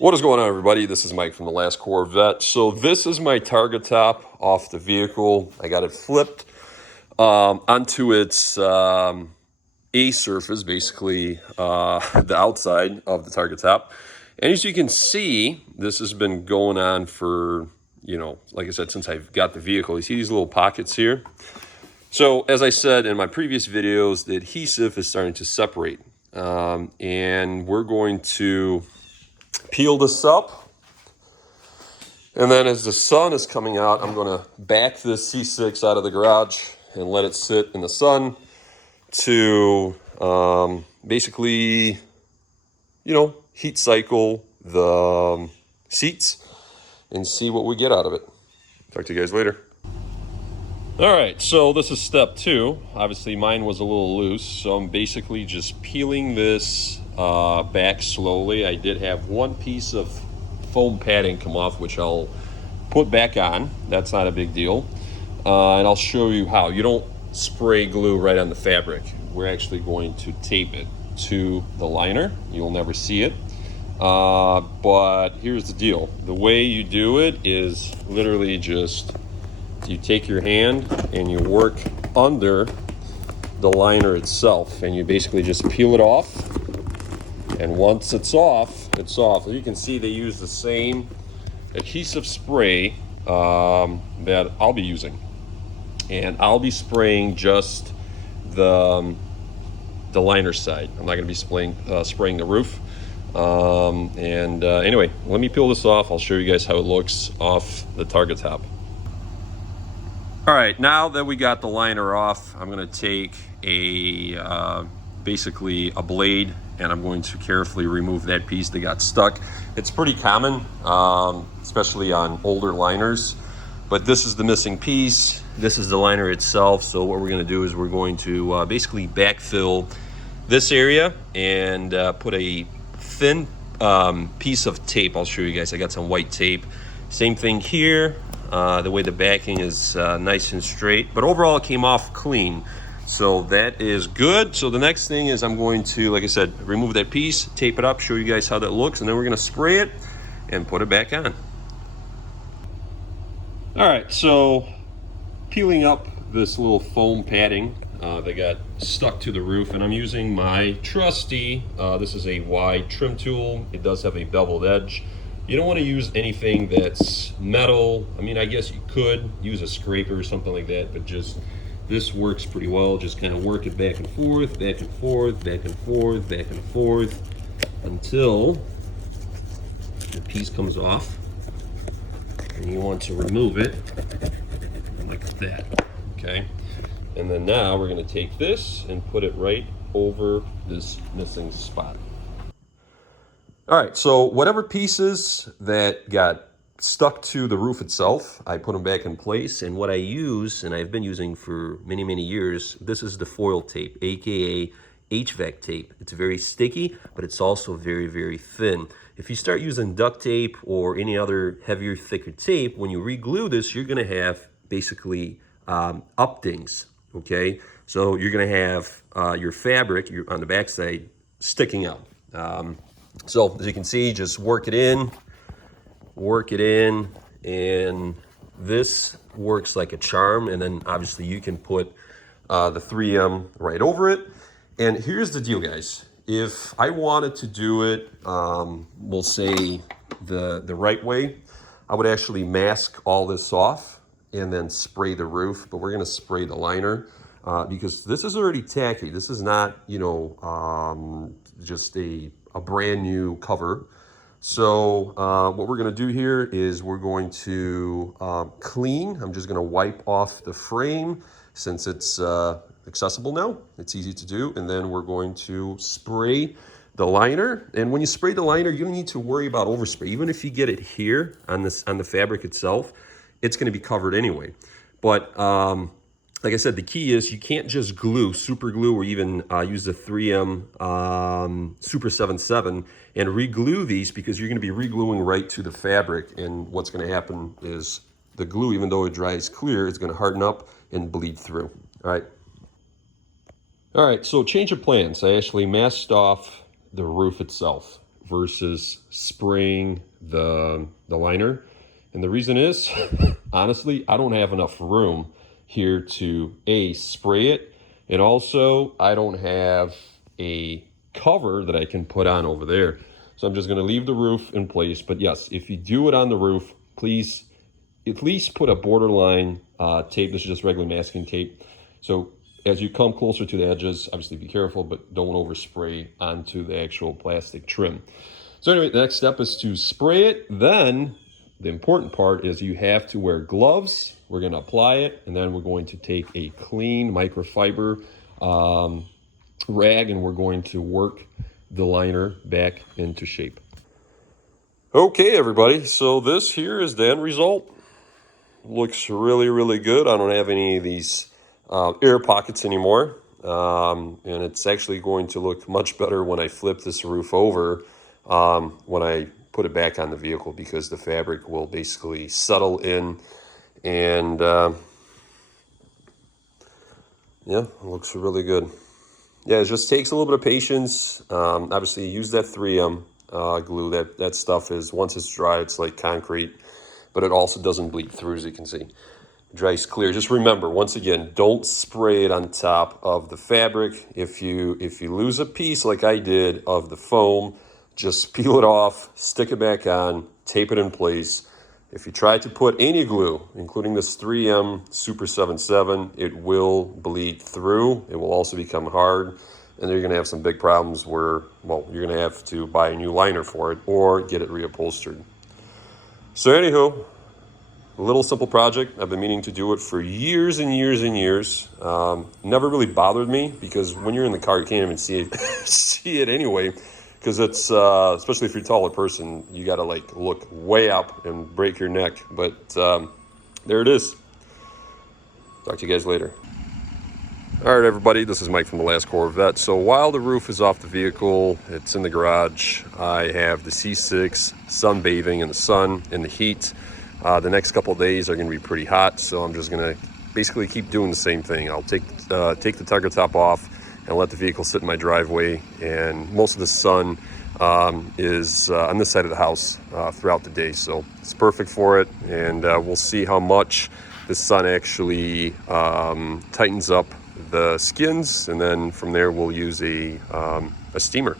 What is going on, everybody? This is Mike from the Last Corvette. So this is my target top off the vehicle. I got it flipped onto its A surface, basically the outside of the target top. And as you can see, this has been going on for, like I said, since I've got the vehicle. You see these little pockets here? So as I said in my previous videos, the adhesive is starting to separate. And we're going to peel this up, and then as the sun is coming out, I'm going to back this C6 out of the garage and let it sit in the sun to basically, heat cycle the seats and see what we get out of it. Talk to you guys later. All right, so this is step 2. Obviously mine was a little loose, so I'm basically just peeling this back slowly. I did have one piece of foam padding come off, which I'll put back on. That's not a big deal. And I'll show you how. You don't spray glue right on the fabric. We're actually going to tape it to the liner. You'll never see it. But here's the deal. The way you do it is literally just you take your hand and you work under the liner itself, and you basically just peel it off. And once it's off, it's off. As you can see, they use the same adhesive spray that I'll be using. And I'll be spraying just the liner side. I'm not going to be spraying the roof. Anyway, let me peel this off. I'll show you guys how it looks off the target top. All right, now that we got the liner off, I'm going to take basically a blade, and I'm going to carefully remove that piece that got stuck. It's pretty common, especially on older liners, but this is the missing piece. This is the liner itself. So what we're going to do is we're going to basically backfill this area and put a thin piece of tape. I'll show you guys. I got some white tape. Same thing here. The way the backing is nice and straight, but overall it came off clean. So that is good. So the next thing is I'm going to, like I said, remove that piece, tape it up, show you guys how that looks, and then we're going to spray it and put it back on. All right, so peeling up this little foam padding that got stuck to the roof, and I'm using my trusty, this is a wide trim tool. It does have a beveled edge. You don't want to use anything that's metal. I mean, I guess you could use a scraper or something like that, but just this works pretty well. Just kind of work it back and forth, back and forth, back and forth, back and forth until the piece comes off. And you want to remove it like that, okay? And then now we're going to take this and put it right over this missing spot. All right, so whatever pieces that got stuck to the roof itself, I put them back in place. And what I use, and I've been using for many, many years, this is the foil tape, AKA HVAC tape. It's very sticky, but it's also very, very thin. If you start using duct tape or any other heavier, thicker tape, when you re-glue this, you're gonna have basically updings, okay? So you're gonna have your fabric on the backside sticking out. So as you can see, just work it in, and this works like a charm. And then obviously you can put the 3M right over it. And here's the deal, guys. If I wanted to do it, we'll say the right way, I would actually mask all this off and then spray the roof, but we're gonna spray the liner because this is already tacky. This is not, just a brand new cover. So what we're gonna do here is we're going to clean. I'm just gonna wipe off the frame since it's accessible now. It's easy to do. And then we're going to spray the liner. And when you spray the liner, you don't need to worry about overspray. Even if you get it here on the fabric itself, it's gonna be covered anyway. But like I said, the key is you can't just glue, super glue, or even use the 3M Super 77 and re-glue these, because you're gonna be re-gluing right to the fabric. And what's gonna happen is the glue, even though it dries clear, it's gonna harden up and bleed through, all right? All right, so change of plans. I actually masked off the roof itself. versus spraying the liner. And the reason is, honestly, I don't have enough room here to spray it, and also I don't have a cover that I can put on over there. So I'm just going to leave the roof in place. But yes, if you do it on the roof, please at least put a borderline tape. This is just regular masking tape. So as you come closer to the edges, obviously be careful, but don't overspray onto the actual plastic trim. So anyway, the next step is to spray it. Then the important part is you have to wear gloves. We're going to apply it, and then we're going to take a clean microfiber rag, and we're going to work the liner back into shape. Okay, everybody, so this here is the end result. Looks really, really good. I don't have any of these air pockets anymore, and it's actually going to look much better when I flip this roof over when I put it back on the vehicle, because the fabric will basically settle in, and yeah, it looks really good. Yeah, it just takes a little bit of patience. Obviously, use that 3M glue. That stuff is, once it's dry, it's like concrete, but it also doesn't bleed through, as you can see. Dries clear. Just remember, once again, don't spray it on top of the fabric. If you lose a piece like I did of the foam, just peel it off, stick it back on, tape it in place. If you try to put any glue, including this 3M Super 77, it will bleed through. It will also become hard, and then you're going to have some big problems where, well, you're going to have to buy a new liner for it or get it reupholstered. So anywho, a little simple project. I've been meaning to do it for years and years and years. Never really bothered me, because when you're in the car, you can't even see it, see it anyway. Because it's, especially if you're a taller person, you got to like look way up and break your neck. But there it is. Talk to you guys later. All right, everybody, this is Mike from the Last Corvette. So while the roof is off the vehicle, it's in the garage, I have the C6 sunbathing in the sun, in the heat. The next couple of days are going to be pretty hot, so I'm just going to basically keep doing the same thing. I'll take the target top off and let the vehicle sit in my driveway, and most of the sun is on this side of the house throughout the day, so it's perfect for it. And we'll see how much the sun actually tightens up the skins, and then from there we'll use a steamer.